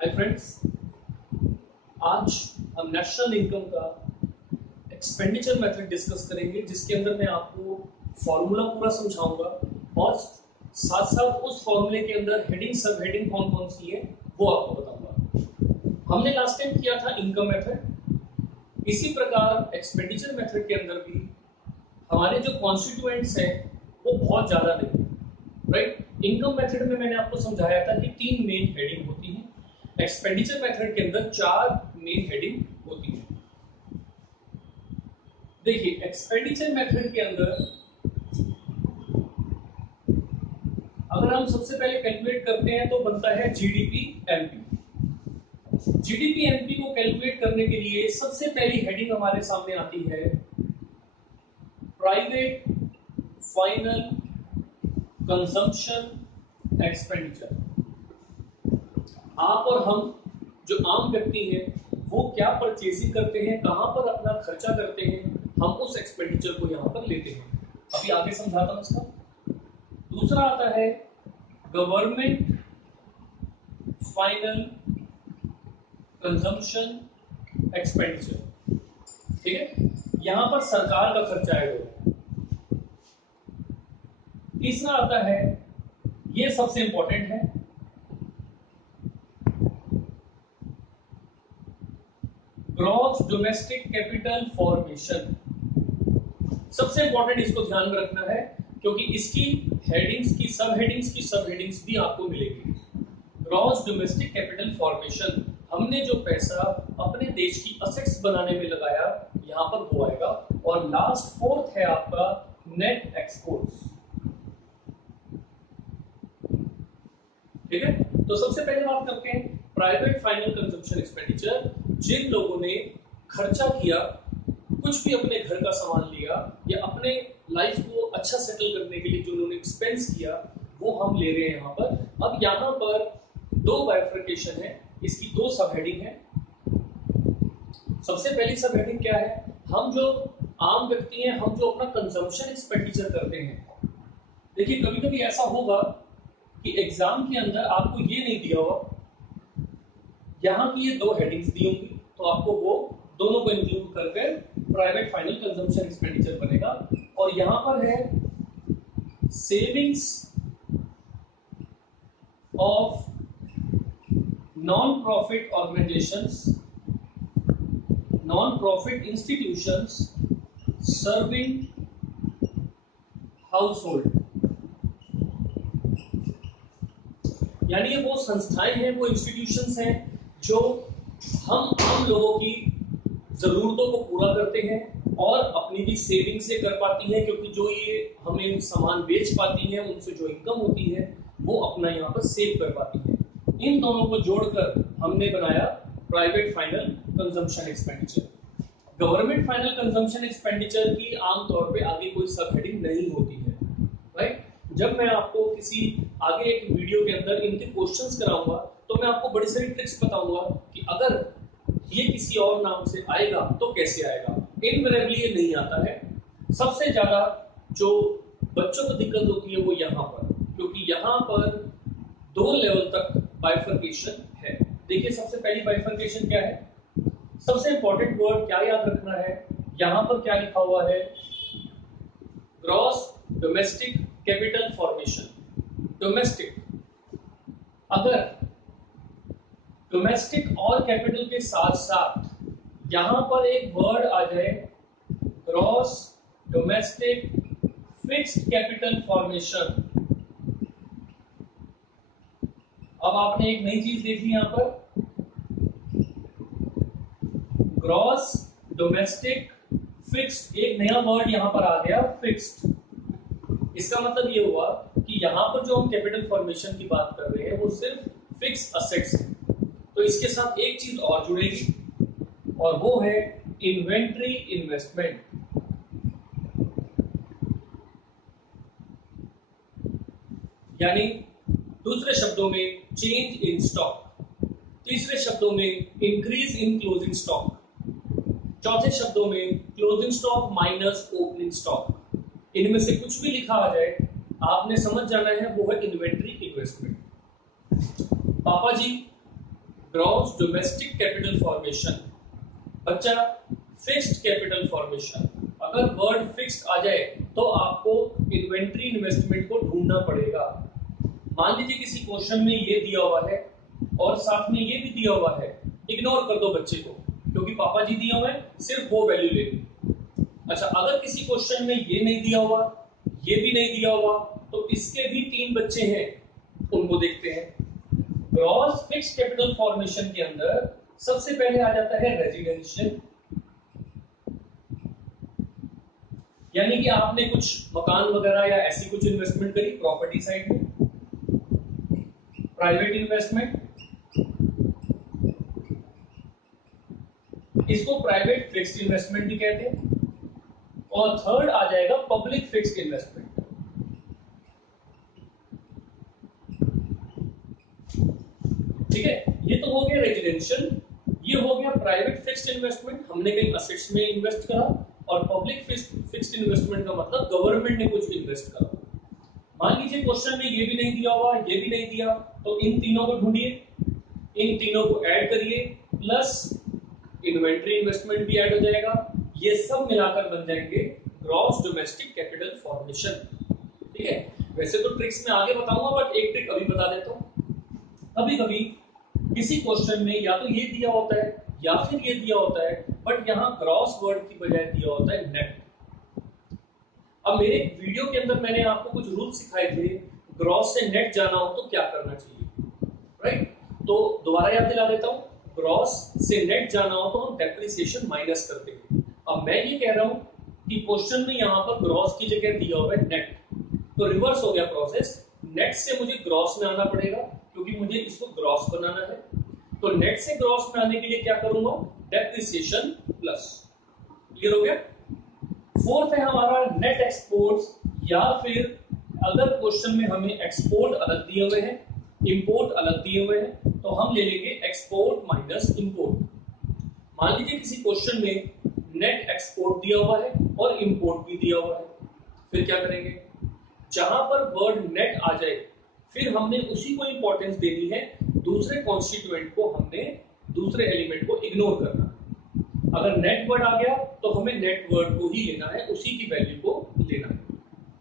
Hi friends, आज हम national income का एक्सपेंडिचर मेथड डिस्कस करेंगे, जिसके अंदर मैं आपको फॉर्मूला पूरा समझाऊंगा और साथ साथ उस फॉर्मूले के अंदर हेडिंग सब हेडिंग कौन कौन सी है वो आपको बताऊंगा। हमने लास्ट टाइम किया था इनकम मेथड, इसी प्रकार एक्सपेंडिचर मेथड के अंदर भी हमारे जो कॉन्स्टिट्यूएंट्स हैं वो बहुत ज्यादा नहीं है, राइट। इनकम मेथड में मैंने आपको समझाया था कि 3 मेन हेडिंग होती है, एक्सपेंडिचर मेथड के अंदर 4 मेन हेडिंग होती है। देखिए, एक्सपेंडिचर मेथड के अंदर अगर हम सबसे पहले कैलकुलेट करते हैं तो बनता है जीडीपी एमपी। जीडीपी एमपी को कैलकुलेट करने के लिए सबसे पहली हेडिंग हमारे सामने आती है प्राइवेट फाइनल कंजम्पशन एक्सपेंडिचर। आप और हम जो आम व्यक्ति हैं वो क्या परचेसिंग करते हैं, कहां पर अपना खर्चा करते हैं, हम उस एक्सपेंडिचर को यहां पर लेते हैं। अभी आगे समझाता हूं इसका। दूसरा आता है गवर्नमेंट फाइनल कंजम्पशन एक्सपेंडिचर। ठीक है, यहां पर सरकार का खर्चा है। तीसरा आता है, ये सबसे इंपॉर्टेंट है, ग्रॉस डोमेस्टिक कैपिटल फॉर्मेशन। सबसे इंपॉर्टेंट, इसको ध्यान में रखना है क्योंकि इसकी हेडिंग्स की सब हेडिंग्स भी आपको मिलेगी। ग्रॉस डोमेस्टिक कैपिटल फॉर्मेशन, हमने जो पैसा अपने देश की असेट्स बनाने में लगाया यहां पर वो आएगा। और लास्ट फोर्थ है आपका नेट एक्सपोर्ट्स। ठीक है, तो सबसे पहले बात करते हैं प्राइवेट फाइनल कंजम्पशन एक्सपेंडिचर। जिन लोगों ने खर्चा किया, कुछ भी अपने घर का सामान लिया या अपने लाइफ को अच्छा सेटल करने के लिए जो उन्होंने एक्सपेंस किया, वो हम ले रहे हैं यहां पर। अब यहां पर 2 बाइफर्केशन है, इसकी 2 सब हेडिंग है। सबसे पहली सब हेडिंग क्या है, हम जो आम व्यक्ति हैं, हम जो अपना कंजम्पशन एक्सपेंडिचर करते हैं। देखिए, कभी कभी ऐसा होगा कि एग्जाम के अंदर आपको ये नहीं दिया होगा, यहां की ये 2 हेडिंग्स दी होंगी, तो आपको वो दोनों को इंक्लूड करके प्राइवेट फाइनल कंजम्पशन एक्सपेंडिचर बनेगा। और यहां पर है savings of non profit organisations, non profit institutions serving house hold. यानी ये वो संस्थाएं हैं, वो इंस्टीट्यूशंस हैं जो हम लोगों की जरूरतों को पूरा करते हैं और अपनी भी सेविंग से कर पाती हैं, क्योंकि जो ये हमें सामान बेच पाती हैं उनसे जो इनकम होती है वो अपना यहाँ पर सेव कर पाती है। इन दोनों को जोड़कर हमने बनाया private final consumption expenditure. Government final consumption expenditure की आमतौर पे आगे कोई सब हेडिंग नहीं होती है, राइट। जब मैं आपको किसी आगे एक वीडियो के अंदर इनके क्वेश्चंस कराऊंगा तो मैं आपको बड़ी सारी ट्रिक्स बताऊंगा कि अगर ये किसी और नाम से आएगा तो कैसे आएगा। इनवेरिएबली ये नहीं आता है। सबसे ज्यादा जो बच्चों को दिक्कत होती है वो यहाँ पर, क्योंकि यहाँ पर 2 लेवल तक बाइफर्केशन है। देखिए, सबसे पहली बाइफर्केशन क्या है, सबसे इंपॉर्टेंट वर्ड क्या याद रखना है, यहां पर क्या लिखा हुआ है, gross domestic capital formation. Domestic, अगर डोमेस्टिक और कैपिटल के साथ साथ यहां पर एक वर्ड आ जाए gross domestic fixed capital formation. अब आपने एक नई चीज देखी यहां पर, ग्रॉस डोमेस्टिक फिक्स्ड, एक नया वर्ड यहां पर आ गया, फिक्स्ड। इसका मतलब ये हुआ कि यहां पर जो हम कैपिटल फॉर्मेशन की बात कर रहे हैं वो सिर्फ फिक्स असेट्स है। तो इसके साथ एक चीज और जुड़ेगी और वो है इन्वेंट्री इन्वेस्टमेंट। यानी दूसरे शब्दों में चेंज इन स्टॉक, तीसरे शब्दों में इंक्रीज इन क्लोजिंग स्टॉक, चौथे शब्दों में closing stock minus opening stock. इनमें से कुछ भी लिखा आ जाए आपने समझ जाना है वो है इन्वेंट्री इन्वेस्टमेंट। पापा जी ग्रॉस डोमेस्टिक कैपिटल फॉर्मेशन। बच्चा फिक्स्ड कैपिटल फॉर्मेशन, अगर वर्ड फिक्स्ड आ जाए तो आपको इन्वेंट्री इन्वेस्टमेंट को ढूंढना पड़ेगा। मान लीजिए किसी क्वेश्चन में ये दिया हुआ है और साथ में ये भी दिया हुआ है, इग्नोर कर दो बच्चे को, क्योंकि पापा जी दिया हुआ है, सिर्फ वो वैल्यू लेनी। अच्छा, अगर किसी क्वेश्चन में ये नहीं दिया हुआ, ये भी नहीं दिया हुआ, तो इसके भी 3 बच्चे हैं, उनको देखते हैं। ग्रॉस फिक्स्ड कैपिटल फॉर्मेशन के अंदर सबसे पहले आ जाता है रेजिडेंशियल, यानी कि आपने कुछ मकान वगैरह या ऐसी कुछ इन्वेस्टमेंट करी प्रॉपर्टी साइड में। प्राइवेट इन्वेस्टमेंट, इसको प्राइवेट फिक्स्ड इन्वेस्टमेंट भी कहते हैं। और थर्ड आ जाएगा पब्लिक फिक्स्ड इन्वेस्टमेंट। ठीक है, ये तो हो गया रेजिडेंशियल, ये हो गया प्राइवेट फिक्स्ड इन्वेस्टमेंट, हमने कहीं असेट्स में इन्वेस्ट करा। और पब्लिक फिक्स्ड इन्वेस्टमेंट का मतलब गवर्नमेंट ने कुछ इन्वेस्ट करा। मान लीजिए क्वेश्चन में ये भी नहीं दिया हुआ, ये भी नहीं दिया, तो इन तीनों को ढूंढिए, इन तीनों को ऐड करिए, प्लस इन्वेंट्री इन्वेस्टमेंट भी ऐड हो जाएगा। ये सब मिलाकर बन जाएंगे ग्रॉस डोमेस्टिक कैपिटल फॉर्मेशन। ठीक है, वैसे तो ट्रिक्स में आगे बताऊंगा, बट एक ट्रिक अभी बता देता हूं। कभी कभी किसी क्वेश्चन में या तो ये दिया होता है या फिर ये दिया होता है, बट यहाँ ग्रॉस वर्ड की बजाय दिया होता है नेट। अब मेरे वीडियो के अंदर मैंने आपको कुछ रूल सिखाए थे, ग्रॉस से नेट जाना हो तो क्या करना चाहिए, राइट? तो दोबारा याद दिला देता हूं, ग्रॉस से नेट जाना हो तो हम डेप्रिसिएशन माइनस करते हैं। अब मैं ये कह रहा हूं कि क्वेश्चन में यहाँ पर ग्रॉस की जगह दिया हुआ है नेट, तो रिवर्स हो गया प्रोसेस, नेट से मुझे ग्रॉस में आना पड़ेगा क्योंकि मुझे इसको ग्रॉस बनाना है। तो नेट से ग्रॉस में आने के लिए क्या करूंगा, डेप्रिसिएशन प्लस। क्लियर हो गया? फोर्थ है हमारा नेट एक्सपोर्ट्स, या फिर अगर क्वेश्चन में हमें एक्सपोर्ट अलग दिए हुए हैं, इंपोर्ट अलग दिए हुए हैं, तो हम ले लेंगे एक्सपोर्ट माइनस इंपोर्ट। मान लीजिए किसी क्वेश्चन में नेट एक्सपोर्ट दिया हुआ है और इंपोर्ट भी दिया हुआ है, फिर क्या करेंगे, जहां पर वर्ड नेट आ जाए फिर हमने उसी को इंपॉर्टेंस देनी है, दूसरे कॉन्स्टिट्यूएंट को हमने, दूसरे एलिमेंट को इग्नोर करना है। अगर नेट वर्ड आ गया तो हमें नेट वर्ड को ही लेना है, उसी की वैल्यू को लेना है।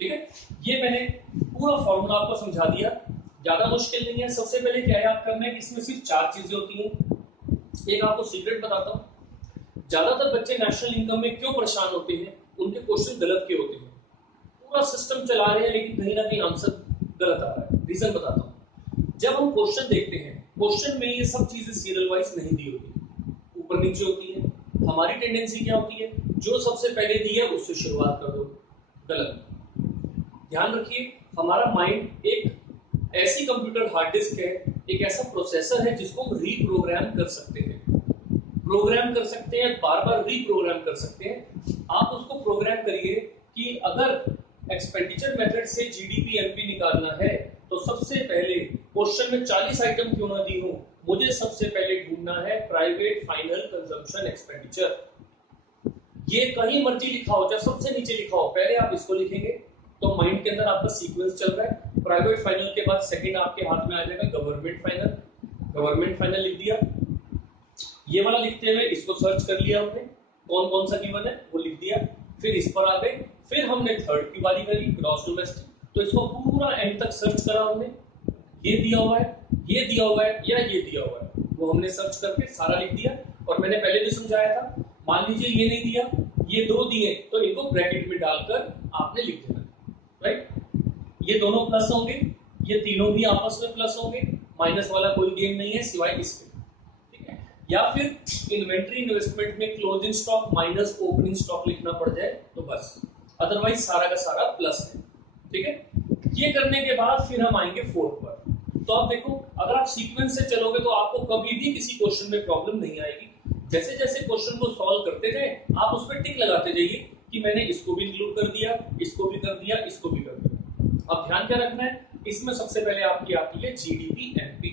ठीक है, ये मैंने पूरा फॉर्मूला आपको समझा दिया, ज्यादा मुश्किल नहीं है। सबसे पहले क्या याद करना है कि इसमें सिर्फ 4 चीजें होती हैं। एक आपको सीक्रेट बताता हूं, ज्यादातर बच्चे नेशनल इनकम में क्यों परेशान होते हैं, उनके क्वेश्चन गलत के होते हैं। पूरा सिस्टम चला रहे हैं लेकिन कहीं ना कहीं आंसर गलत आ रहा है। रीजन बताता हूं, जब हम क्वेश्चन देखते हैं, क्वेश्चन में ये सब चीजें सीरियल वाइज नहीं दी होती, ऊपर नीचे होती है। हमारी टेंडेंसी क्या होती है, जो सबसे पहले दी है उससे शुरुआत कर दो, गलत। ध्यान रखिए, हमारा माइंड एक ऐसी कंप्यूटर हार्ड डिस्क है, एक ऐसा प्रोसेसर है जिसको हम रीप्रोग्राम कर सकते हैं, प्रोग्राम कर सकते हैं, बार बार रीप्रोग्राम कर सकते हैं। आप उसको प्रोग्राम करिए कि अगर एक्सपेंडिचर मेथड से जीडीपी एमपी निकालना है तो सबसे पहले क्वेश्चन में 40 आइटम क्यों ना दी हो, मुझे सबसे पहले ढूंढना है प्राइवेट फाइनल कंजम्पशन एक्सपेंडिचर। ये कहीं मर्जी लिखा हो, चाहे सबसे नीचे लिखा हो, पहले आप इसको लिखेंगे तो माइंड के अंदर आपका सीक्वेंस चल रहा है। प्राइवेट फाइनल के बाद सेकंड आपके हाथ में आ जाएगा गवर्नमेंट फाइनल, गवर्नमेंट फाइनल लिख दिया। ये वाला लिखते हुए इसको सर्च कर लिया हमने, कौन कौन सा गिवन है वो लिख दिया, फिर इस पर आ गए। फिर हमने थर्ड की बारी करी, ग्रॉस डोमेस्टिक, तो इसको पूरा एंड तक सर्च करा हमने, ये दिया हुआ है, ये दिया हुआ है या ये दिया हुआ है, वो हमने सर्च करके सारा लिख दिया। और मैंने पहले भी समझाया था, मान लीजिए ये नहीं दिया, ये 2 दिए, तो इनको ब्रैकेट में डालकर आपने लिख देना, राइट? ये दोनों प्लस होंगे, ये तीनों भी आपस में प्लस होंगे, माइनस वाला कोई गेम नहीं है सिवाय इसके। ठीक है, या फिर इन्वेंट्री इन्वेस्टमेंट में closing stock minus opening stock लिखना पड़ जाए तो बस, अदरवाइज सारा का सारा प्लस है। ठीक है, ये करने के बाद फिर हम आएंगे 4 पर। तो आप देखो, अगर आप सीक्वेंस से चलोगे तो आपको कभी भी किसी क्वेश्चन में प्रॉब्लम नहीं आएगी। जैसे जैसे क्वेश्चन को सॉल्व करते जाए आप उस पर टिक लगाते जाइए कि मैंने इसको भी इंक्लूड कर दिया, इसको भी कर दिया, इसको भी कर दिया। अब ध्यान क्या रखना है, इसमें सबसे पहले आपकी आती है जीडीपी एमपी,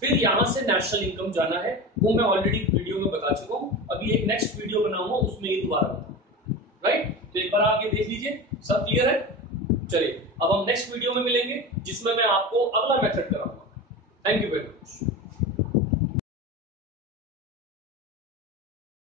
फिर यहां से नेशनल इनकम जाना है, वो मैं ऑलरेडी वीडियो में बता चुका हूं, अभी एक नेक्स्ट वीडियो बनाऊंगा उसमें ये दोबारा, राइट? तो एक बार आप ये देख लीजिए, सब क्लियर है? चलिए अब हम नेक्स्ट वीडियो में मिलेंगे जिसमें मैं आपको अगला मेथड कराऊंगा। Thank you very much.